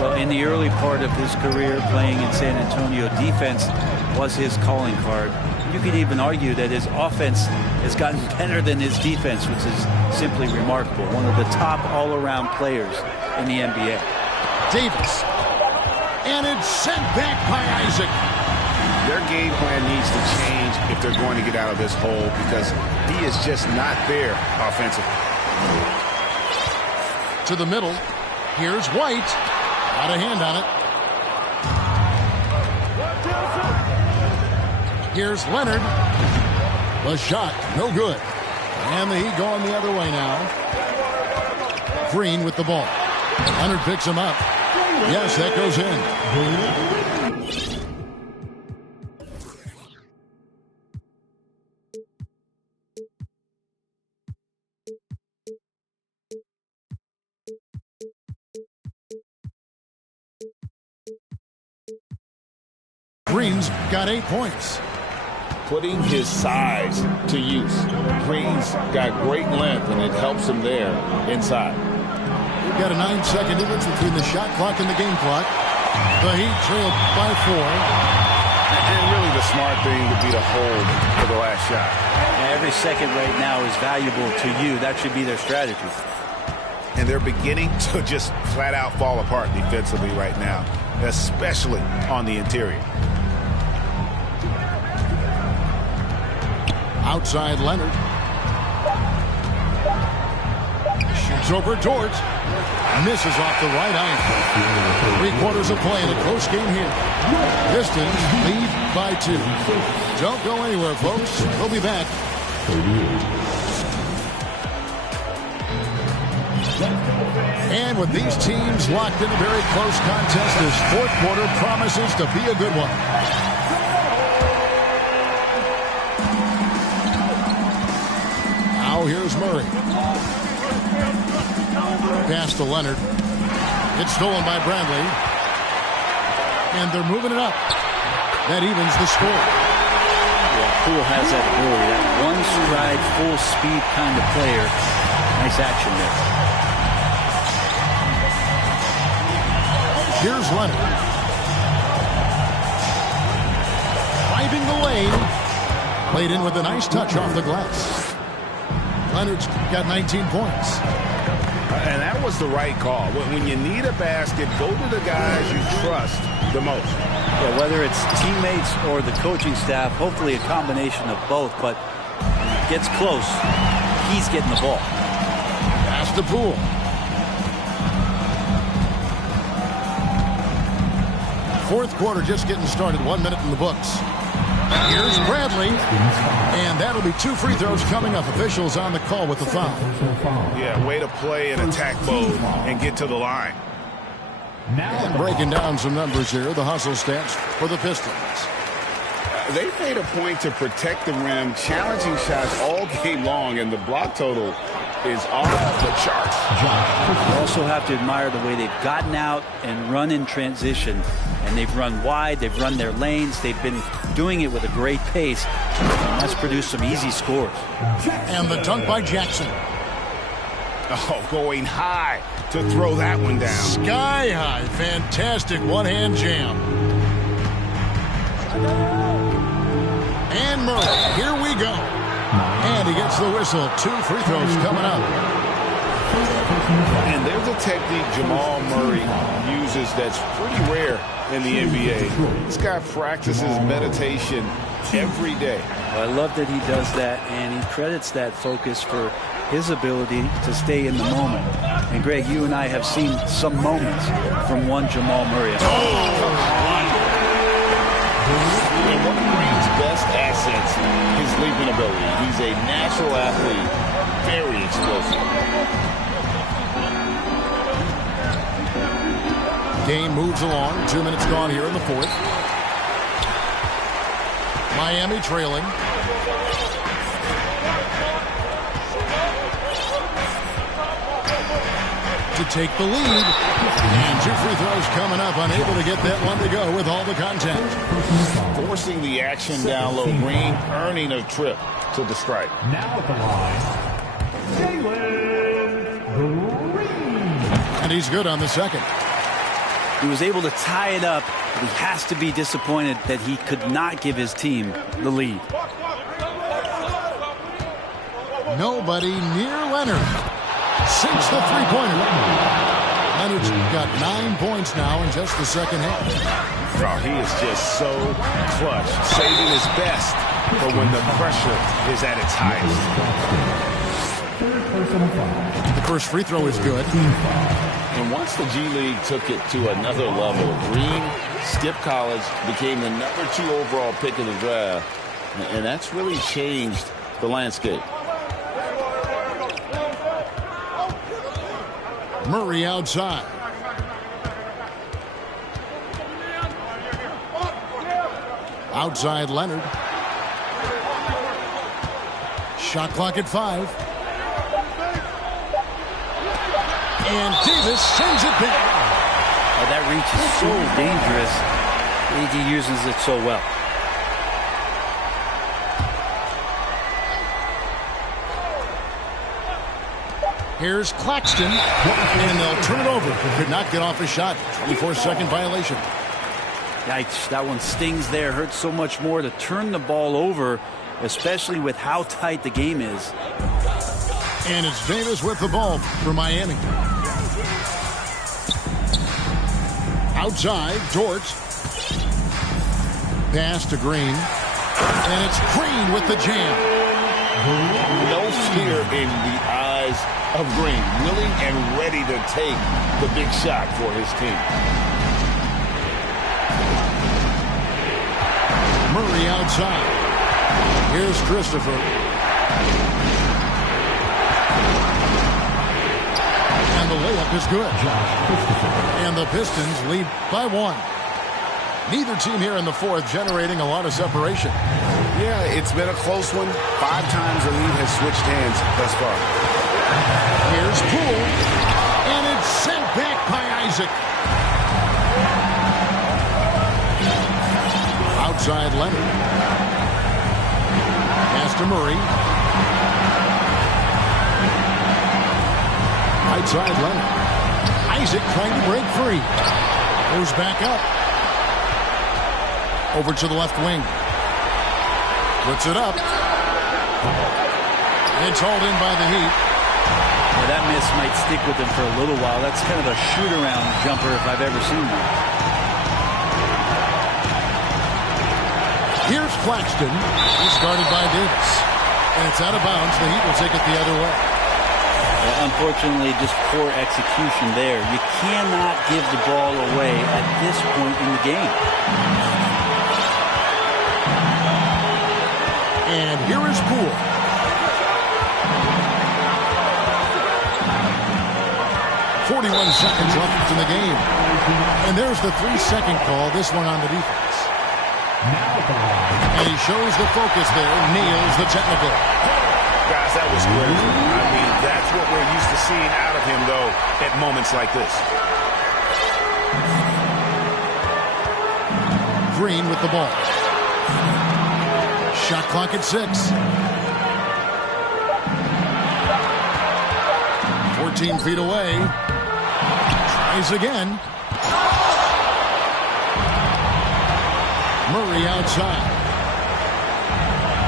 Well, in the early part of his career playing in San Antonio, defense was his calling card. You could even argue that his offense has gotten better than his defense, which is simply remarkable. One of the top all-around players in the NBA. Davis. And it's sent back by Isaac. Their game plan needs to change if they're going to get out of this hole because he is just not there offensively. To the middle. Here's White. Got a hand on it. Here's Leonard. The shot, no good. And the Heat going the other way now. Green with the ball. Leonard picks him up. Yes, that goes in. Green's got 8 points. Putting his size to use. Green's got great length, and it helps him there inside. We've got a 9-second difference between the shot clock and the game clock. The Heat trailed by 4. And really the smart thing would be to hold for the last shot. And every second right now is valuable to you. That should be their strategy. And they're beginning to just flat out fall apart defensively right now, especially on the interior. Outside Leonard. Shoots over Dort. Misses off the right iron. 3 quarters of play in a close game here. Pistons lead by 2. Don't go anywhere, folks. We'll be back. And with these teams locked in a very close contest, this 4th quarter promises to be a good one. Now here's Murray. Pass to Leonard. It's stolen by Bradley. And they're moving it up. That evens the score. Yeah, Poole has that ability. That one stride, full speed kind of player. Nice action there. Here's Leonard. Driving the lane. Played in with a nice touch off the glass. Leonard's got 19 points. And that was the right call. When you need a basket, go to the guys you trust the most. Yeah, whether it's teammates or the coaching staff, hopefully a combination of both, but when it gets close, he's getting the ball. Pass to Poole. Fourth quarter just getting started. 1 minute in the books. Here's Bradley. And that'll be 2 free throws coming up. Officials on the call with the foul. Yeah, way to play in attack mode and get to the line. And breaking down some numbers here, the hustle stats for the Pistons. They made a point to protect the rim, challenging shots all game long, and the block total is off the charts. You also have to admire the way they've gotten out and run in transition. And they've run wide, they've run their lanes, they've been doing it with a great pace. And that's produced some easy scores. And the dunk by Jackson. Oh, going high to throw that one down. Sky high. Fantastic one-hand jam. And Murray, here we go. And he gets the whistle. 2 free throws coming up. And there's a technique Jamal Murray uses that's pretty rare in the NBA. This guy practices meditation every day. Well, I love that he does that, and he credits that focus for his ability to stay in the moment. And Greg, you and I have seen some moments from one Jamal Murray. And one of Green's best assets, his leaping ability. He's a natural athlete, very explosive. Game moves along. 2 minutes gone here in the fourth. Miami trailing. To take the lead. And 2 free throws coming up. Unable to get that one to go with all the contact. Forcing the action down low. Green earning a trip to the stripe. Now at the line, Jalen Green. And he's good on the second. He was able to tie it up, but he has to be disappointed that he could not give his team the lead. Nobody near Leonard. Sinks the three-pointer. Leonard's got 9 points now in just the second half. Oh, he is just so clutch, saving his best for when the pressure is at its highest. The first free throw is good. And once the G League took it to another level, Green skipped college, became the #2 overall pick in the draft, and that's really changed the landscape. Murray outside. Outside Leonard. Shot clock at 5. And Davis sends it back. Oh, that reach is so dangerous. He uses it so well. Here's Claxton. And they'll turn it over. Could not get off a shot. 24-second violation. Yikes, that one stings there. Hurts so much more to turn the ball over, especially with how tight the game is. And it's Davis with the ball for Miami. Outside, Dort. Pass to Green. And it's Green with the jam. No fear in the eyes of Green. Willing and ready to take the big shot for his team. Murray outside. Here's Christopher. And the layup is good. And the Pistons lead by 1. Neither team here in the fourth generating a lot of separation. Yeah, it's been a close one. 5 times the lead has switched hands thus far. Here's Poole. And it's sent back by Isaac. Outside Leonard. Pass to Murray. Right side Leonard. Isaac trying to break free. Goes back up. Over to the left wing. Puts it up. It's hauled in by the Heat. Well, that miss might stick with him for a little while. That's kind of a shoot-around jumper if I've ever seen one. Here's Claxton. He's guarded by Davis. And it's out of bounds. The Heat will take it the other way. Well, unfortunately, just poor execution there. You cannot give the ball away at this point in the game. And here is Poole. .41 seconds left in the game. And there's the 3-second call, this one on the defense. And he shows the focus there, nails the technical. Guys, that was critical. I mean, that's what we're used to seeing out of him, though, at moments like this. Green with the ball. Shot clock at 6. 14 feet away. Tries again. Murray outside.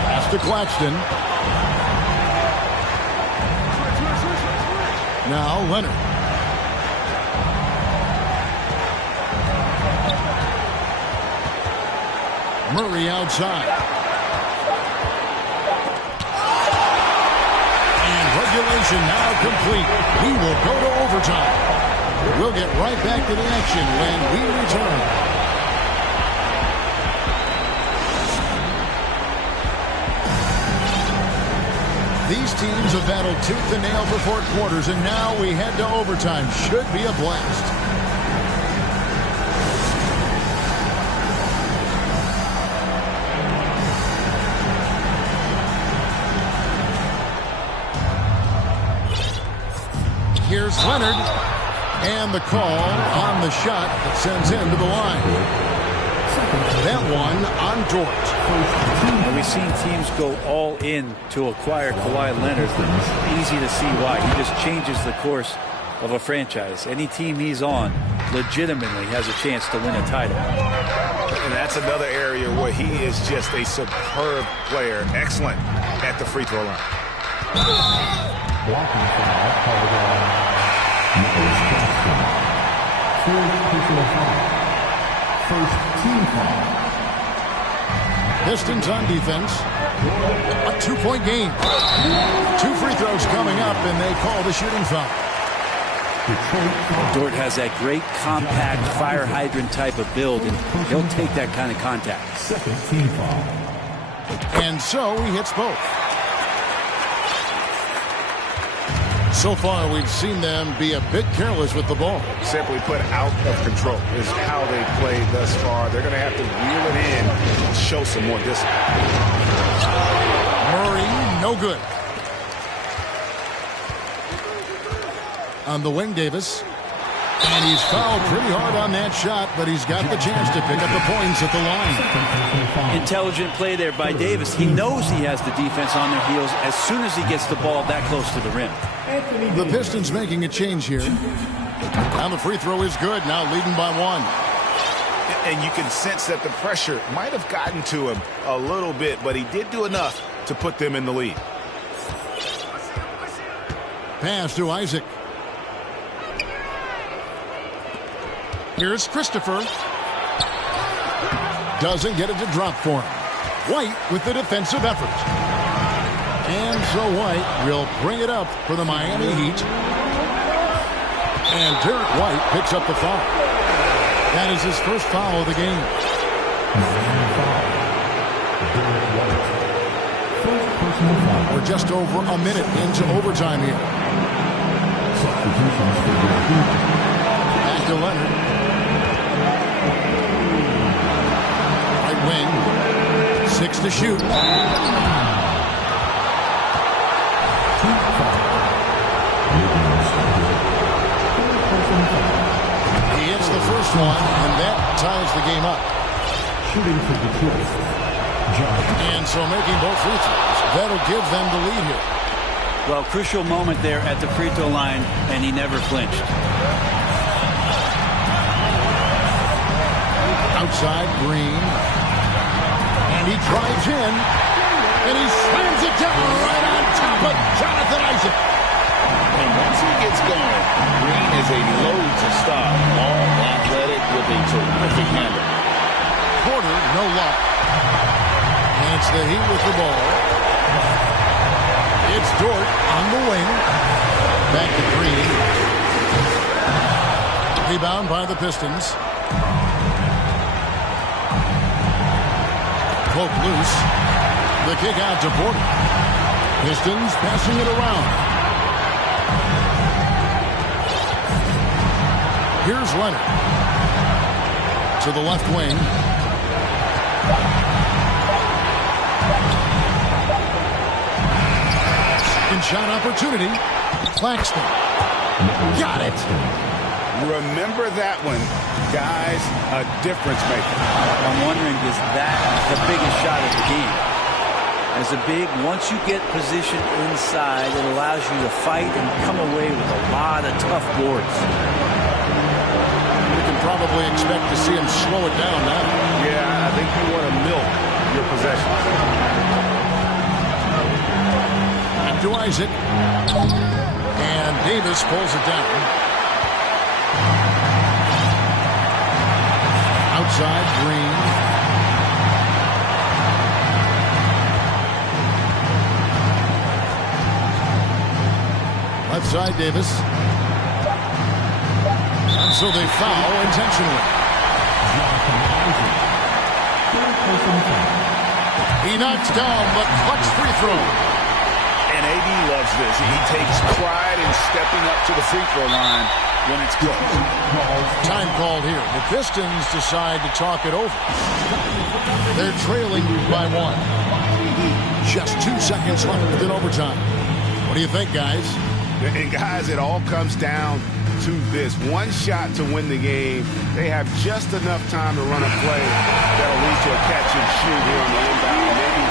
Pass to Claxton. Now Leonard. Murray outside. Regulation now complete. We will go to overtime. We'll get right back to the action when we return. These teams have battled tooth and nail for 4 quarters, and now we head to overtime. Should be a blast. Here's Leonard, and the call on the shot that sends him to the line. That one on Dort. We've seen teams go all in to acquire Kawhi Leonard. It's easy to see why. He just changes the course of a franchise. Any team he's on legitimately has a chance to win a title. And that's another area where he is just a superb player. Excellent at the free throw line. Blocking foul called on Nicholas Claxton. Fourth personal foul. First team foul. Pistons on defense. A 2-point game. 2 free throws coming up, and they call the shooting foul. Dort has that great compact fire hydrant type of build, and he'll take that kind of contact. Second team foul. And so he hits both. So far, we've seen them be a bit careless with the ball. Simply put, out of control is how they played thus far. They're going to have to reel it in and show some more discipline. Murray, no good. On the wing, Davis. And he's fouled pretty hard on that shot, but he's got the chance to pick up the points at the line. Intelligent play there by Davis. He knows he has the defense on their heels as soon as he gets the ball that close to the rim. The Pistons making a change here. Now the free throw is good, now leading by 1. And you can sense that the pressure might have gotten to him a little bit, but he did do enough to put them in the lead. Pass to Isaac. Here's Christopher. Doesn't get it to drop for him. White with the defensive effort. And so White will bring it up for the Miami Heat. And Derek White picks up the foul. That is his first foul of the game. We're just over a minute into overtime here. Back to Leonard. Right wing. 6 to shoot. He hits the first one, and that ties the game up. Shooting for Detroit, And so making both free throws, that'll give them the lead here. Well, crucial moment there at the free throw line, and he never flinched. Outside, Green. And he drives in. And he slams it down right on top of Jonathan Isaac. And once he gets going, Green is a load to stop. All athletic with a terrific handle. Porter, no luck. And it's the Heat with the ball. It's Dort on the wing. Back to Green. Rebound by the Pistons. Poke loose. The kick out to Porter. Pistons passing it around. Here's Leonard. To the left wing. Second shot opportunity. Claxton. Got it. Remember that one, guys, a difference maker. I'm wondering, is that the biggest shot of the game? As a big, once you get positioned inside, it allows you to fight and come away with a lot of tough boards. You can probably expect to see him slow it down now. Yeah, I think you want to milk your possessions. Back to Isaac. And Davis pulls it down. Outside, Green. Left side, Davis. And so they foul intentionally. He knocks down the clutch free throw. And AD loves this. He takes pride in stepping up to the free throw line when it's close. Time called here. The Pistons decide to talk it over. They're trailing by one. Just 2 seconds left in overtime. What do you think, guys? And guys, it all comes down to this. One shot to win the game. They have just enough time to run a play that'll lead to a catch and shoot here on the inbound. Maybe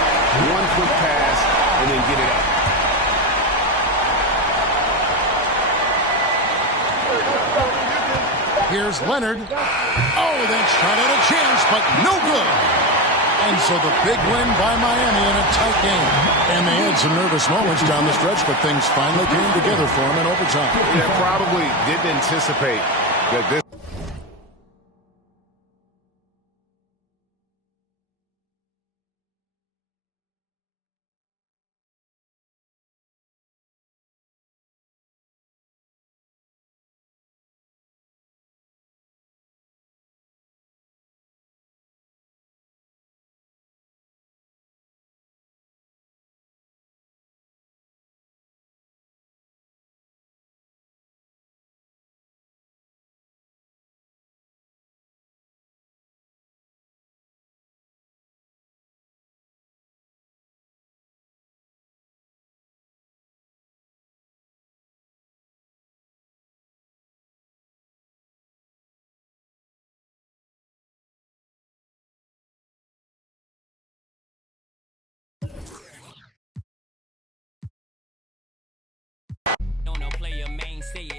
one quick pass and then get it up. Here's Leonard. Oh, that shot had a chance, but no good. And so the big win by Miami in a tight game. And they had some nervous moments down the stretch, but things finally came together for them in overtime. Yeah, probably didn't anticipate that this. No player main say